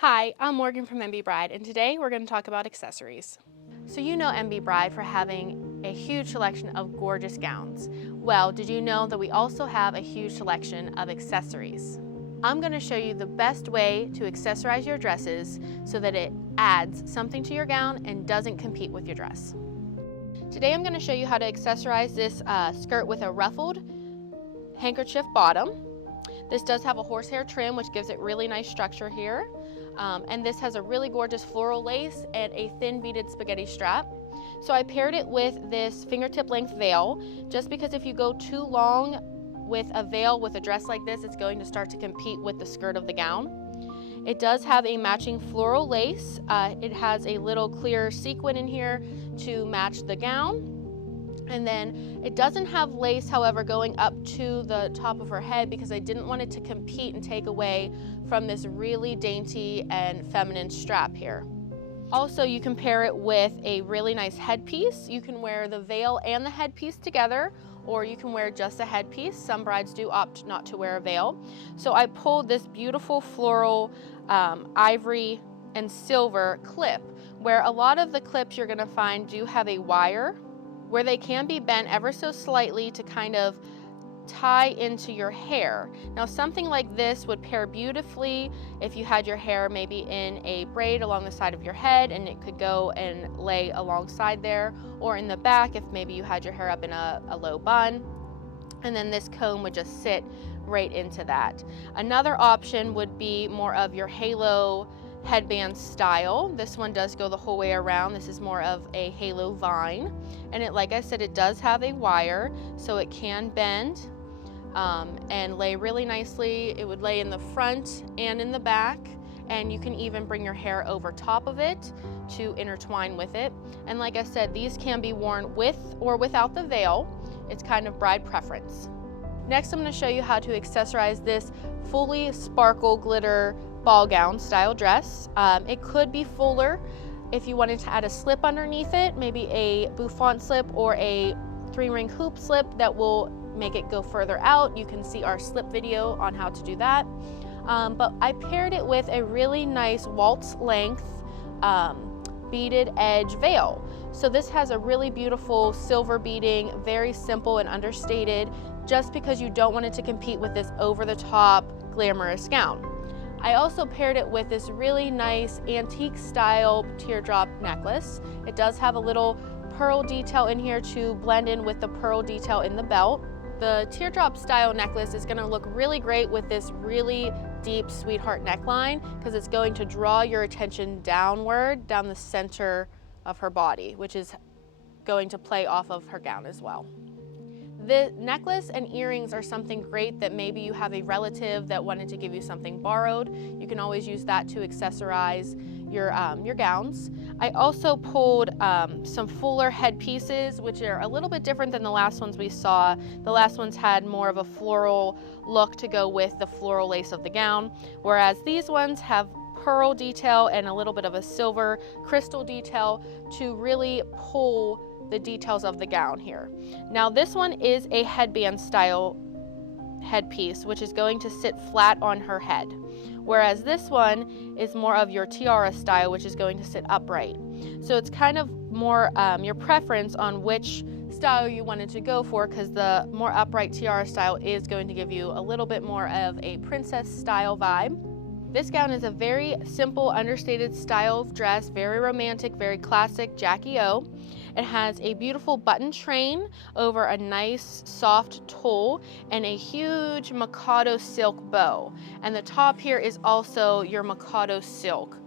Hi, I'm Morgan from MB Bride, and today we're going to talk about accessories. So you know MB Bride for having a huge selection of gorgeous gowns. Well, did you know that we also have a huge selection of accessories? I'm going to show you the best way to accessorize your dresses so that it adds something to your gown and doesn't compete with your dress. Today I'm going to show you how to accessorize this skirt with a ruffled handkerchief bottom. This does have a horsehair trim, which gives it really nice structure here. And this has a really gorgeous floral lace and a thin beaded spaghetti strap. So I paired it with this fingertip length veil, just because if you go too long with a veil with a dress like this, it's going to start to compete with the skirt of the gown. It does have a matching floral lace. It has a little clear sequin in here to match the gown. And then it doesn't have lace, however, going up to the top of her head because I didn't want it to compete and take away from this really dainty and feminine strap here. Also, you can pair it with a really nice headpiece. You can wear the veil and the headpiece together, or you can wear just a headpiece. Some brides do opt not to wear a veil. So I pulled this beautiful floral ivory and silver clip, where a lot of the clips you're gonna find do have a wire where they can be bent ever so slightly to kind of tie into your hair. Now something like this would pair beautifully if you had your hair maybe in a braid along the side of your head and it could go and lay alongside there, or in the back if maybe you had your hair up in a low bun, and then this comb would just sit right into that. Another option would be more of your halo headband style. This one does go the whole way around. This is more of a halo vine, and it, like I said, it does have a wire so it can bend and lay really nicely. It would lay in the front and in the back, and you can even bring your hair over top of it to intertwine with it. And like I said, these can be worn with or without the veil. It's kind of bride preference. Next, I'm going to show you how to accessorize this fully sparkle glitter ball gown style dress. It could be fuller if you wanted to add a slip underneath it, maybe a bouffant slip or a 3-ring hoop slip that will make it go further out. You can see our slip video on how to do that. But I paired it with a really nice waltz length beaded edge veil. So this has a really beautiful silver beading, very simple and understated, just because you don't want it to compete with this over-the-top glamorous gown. I also paired it with this really nice antique style teardrop necklace. It does have a little pearl detail in here to blend in with the pearl detail in the belt. The teardrop style necklace is going to look really great with this really deep sweetheart neckline because it's going to draw your attention downward, down the center of her body, which is going to play off of her gown as well. The necklace and earrings are something great that maybe you have a relative that wanted to give you something borrowed. You can always use that to accessorize your gowns. I also pulled some fuller headpieces, which are a little bit different than the last ones we saw. The last ones had more of a floral look to go with the floral lace of the gown, whereas these ones have pearl detail and a little bit of a silver crystal detail to really pull the details of the gown here. Now this one is a headband style headpiece, which is going to sit flat on her head, whereas this one is more of your tiara style, which is going to sit upright. So it's kind of more your preference on which style you wanted to go for, because the more upright tiara style is going to give you a little bit more of a princess style vibe. This gown is a very simple, understated style of dress, very romantic, very classic Jackie O. It has a beautiful button train over a nice soft tulle and a huge Mikado silk bow. And the top here is also your Mikado silk.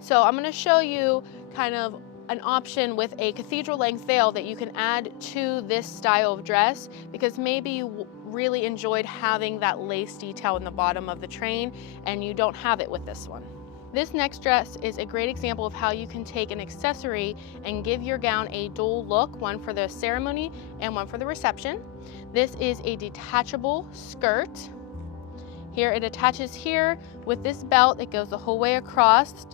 So I'm going to show you kind of an option with a cathedral length veil that you can add to this style of dress, because maybe you really enjoyed having that lace detail in the bottom of the train and you don't have it with this one. This next dress is a great example of how you can take an accessory and give your gown a dual look, one for the ceremony and one for the reception. This is a detachable skirt. Here it attaches here with this belt. It goes the whole way across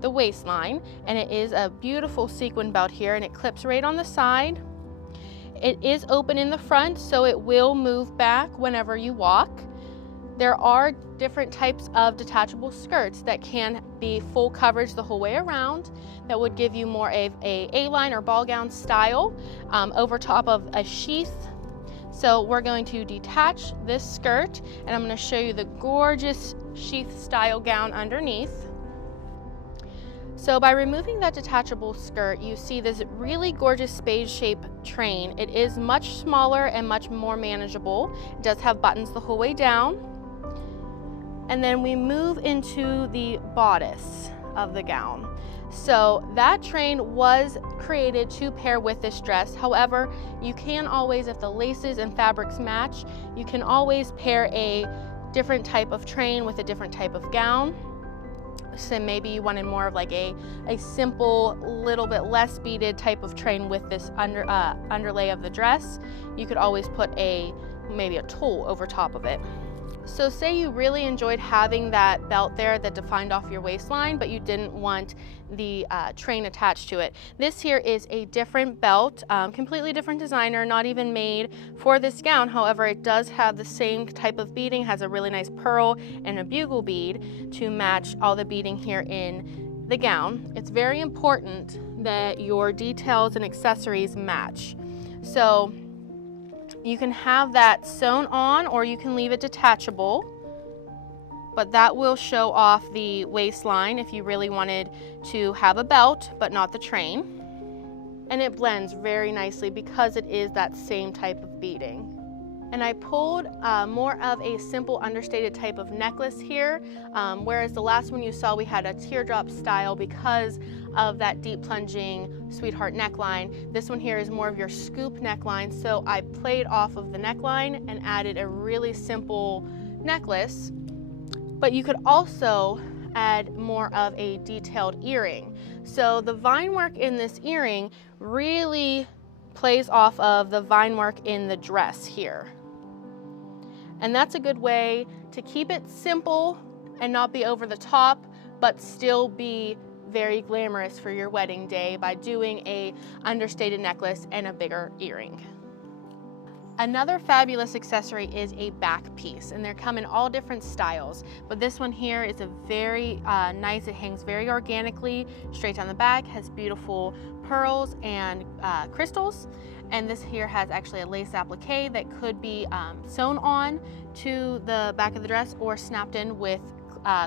the waistline, and it is a beautiful sequin belt here, and it clips right on the side. It is open in the front, so it will move back whenever you walk. There are different types of detachable skirts that can be full coverage the whole way around, that would give you more of a A-line or ball gown style over top of a sheath. So we're going to detach this skirt, and I'm going to show you the gorgeous sheath style gown underneath. So by removing that detachable skirt, you see this really gorgeous spade shaped train. It is much smaller and much more manageable. It does have buttons the whole way down. And then we move into the bodice of the gown. So that train was created to pair with this dress. However, you can always, if the laces and fabrics match, you can always pair a different type of train with a different type of gown. So maybe you wanted more of like a simple, little bit less beaded type of train with this underlay of the dress. You could always put maybe a tulle over top of it. So say you really enjoyed having that belt there that defined off your waistline, but you didn't want the train attached to it. This here is a different belt, completely different designer, not even made for this gown. However, it does have the same type of beading, has a really nice pearl and a bugle bead to match all the beading here in the gown. It's very important that your details and accessories match. So you can have that sewn on, or you can leave it detachable, but that will show off the waistline if you really wanted to have a belt but not the train. And it blends very nicely because it is that same type of beading. And I pulled more of a simple understated type of necklace here, whereas the last one you saw we had a teardrop style because of that deep plunging sweetheart neckline. This one here is more of your scoop neckline, so I played off of the neckline and added a really simple necklace. But you could also add more of a detailed earring. So the vine work in this earring really plays off of the vine work in the dress here. And that's a good way to keep it simple and not be over the top, but still be very glamorous for your wedding day by doing a understated necklace and a bigger earring. Another fabulous accessory is a back piece, and they come in all different styles, but this one here is a very nice. It hangs very organically straight down the back, has beautiful pearls and crystals, and this here has actually a lace applique that could be sewn on to the back of the dress or snapped in with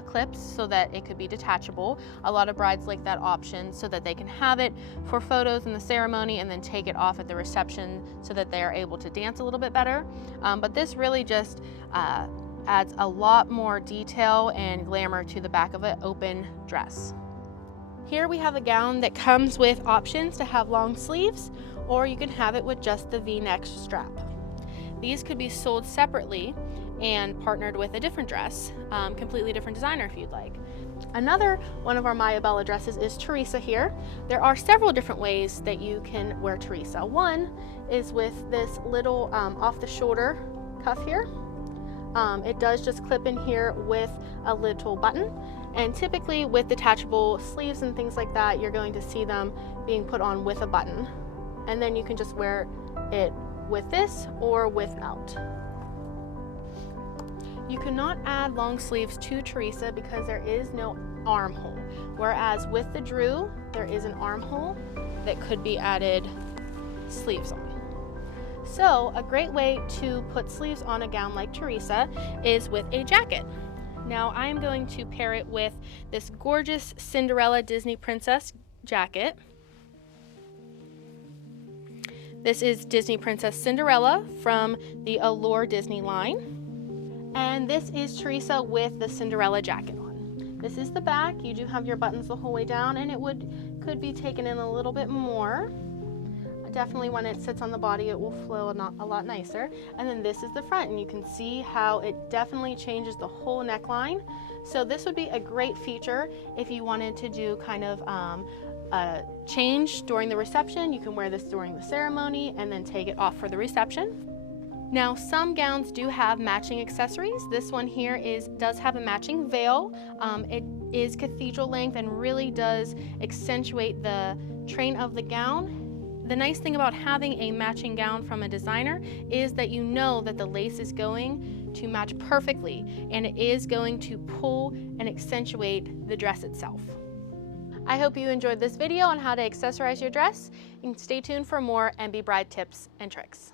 clips so that it could be detachable. A lot of brides like that option so that they can have it for photos in the ceremony and then take it off at the reception so that they are able to dance a little bit better. But this really just adds a lot more detail and glamour to the back of an open dress. Here we have a gown that comes with options to have long sleeves, or you can have it with just the V-neck strap. These could be sold separately and partnered with a different dress, completely different designer if you'd like. Another one of our Maya Bella dresses is Teresa here. There are several different ways that you can wear Teresa. One is with this little off the shoulder cuff here. It does just clip in here with a little button, and typically with detachable sleeves and things like that, you're going to see them being put on with a button, and then you can just wear it with this or without. You cannot add long sleeves to Teresa because there is no armhole, whereas with the Drew, there is an armhole that could be added sleeves on. So a great way to put sleeves on a gown like Teresa is with a jacket. Now I am going to pair it with this gorgeous Cinderella Disney Princess jacket. This is Disney Princess Cinderella from the Allure Disney line. And this is Teresa with the Cinderella jacket on. This is the back. You do have your buttons the whole way down, and it could be taken in a little bit more. Definitely when it sits on the body, it will flow a lot nicer. And then this is the front, and you can see how it definitely changes the whole neckline. So this would be a great feature if you wanted to do kind of a change during the reception. You can wear this during the ceremony and then take it off for the reception. Now some gowns do have matching accessories. This one here does have a matching veil. It is cathedral length and really does accentuate the train of the gown. The nice thing about having a matching gown from a designer is that you know that the lace is going to match perfectly, and it is going to pull and accentuate the dress itself. I hope you enjoyed this video on how to accessorize your dress, and stay tuned for more MB Bride tips and tricks.